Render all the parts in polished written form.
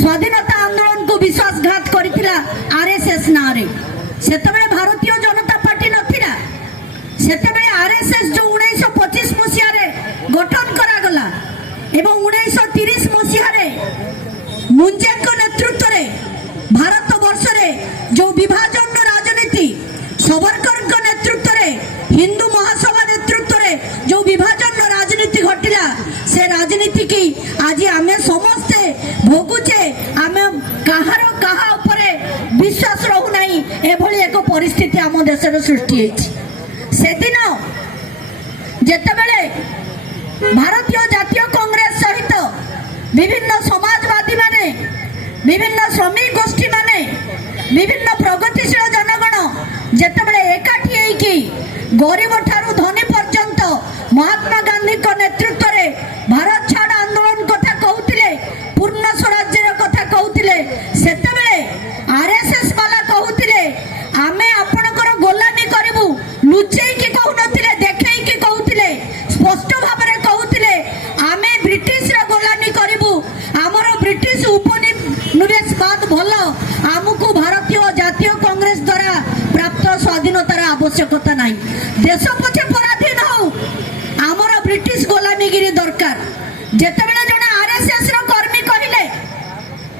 स्वाधीनता आंदोलन को विश्वासघात करथिला आरएसएस नारे सेतबेले भारतीय जनता पार्टी नथिला सेतबेले आरएसएस जो 1925 मसिया रे गठन करा गला एवं 1930 मसिया रे मुंजे को नेतृत्व रे भारत वर्ष रे जो विभाजन राजनीति सावरकर को नेतृत्व रे हिंदू महासभा नेतृत्व रे जो विभाजन राजनीति घटिला से राजनीति की आज आमे समस्ते भोगुचे आमे कहार कहा उपरे विश्वास रहू नहीं एभली एक परिस्थिति आम देश सृष्टि से दिन जेतेबेले भारतीय जातीय कांग्रेस सहित विभिन्न समाजवादी माने विभिन्न श्रमिक गोष्ठी माने विभिन्न प्रगतिशील जनगण जेतेबेले एकाठी होइकी गरीब ठारू धनी पर्यंत महात्मा गांधी को नेतृत्व रे भारत छाड़ आंदोलन कथा कहउतिले पूर्ण स्वराज्य कथा कहउतिले सेतेबेले आरएसएस वाला कहउतिले आमे आपनकर गोलामी करबू लुचेई की कहउ नथिले देखेई की कहउतिले स्पष्ट भाबरे कहउतिले आमे ब्रिटिश रा गोलामी करबू हमर ब्रिटिश उपनिवेशवाद भलो हमकु भारतीय जातीय कांग्रेस द्वारा प्राप्त स्वाधीनतार आवश्यकता नाही देश पछे पराधीन हो आमर ब्रिटिश गोलामीगिरी दरकार जेतेबेले जने आरएसएस रो कर्मी कहिले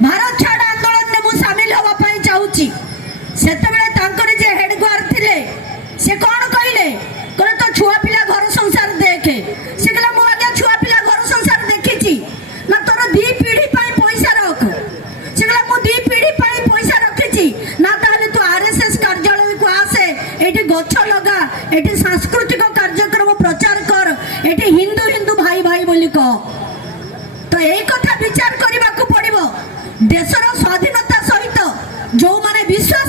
भारत छाड़ आंदोलन में मु शामिल होवा पई चाहूची सेतेबेले तांकर जे हेड ग्वार थिले से कोन कहिले कोन तो छुआ पिला घर संसार देखे से कहला मु आगे छुआ पिला घर संसार देखिची ना तोर दी पीढ़ी पई पैसा रख से कहला मु दी पीढ़ी पई पैसा रखिची ना ताले तू आरएसएस कार्यालय को आसे एठी गछ लगा एठी सांस्कृतिक कार्यक्रम प्रचार कर एठी हिंदू हिंदू भाई भाई बोली कह तो यही कथा विचार करने को पड़ो देशर स्वाधीनता सहित जो माने विश्वास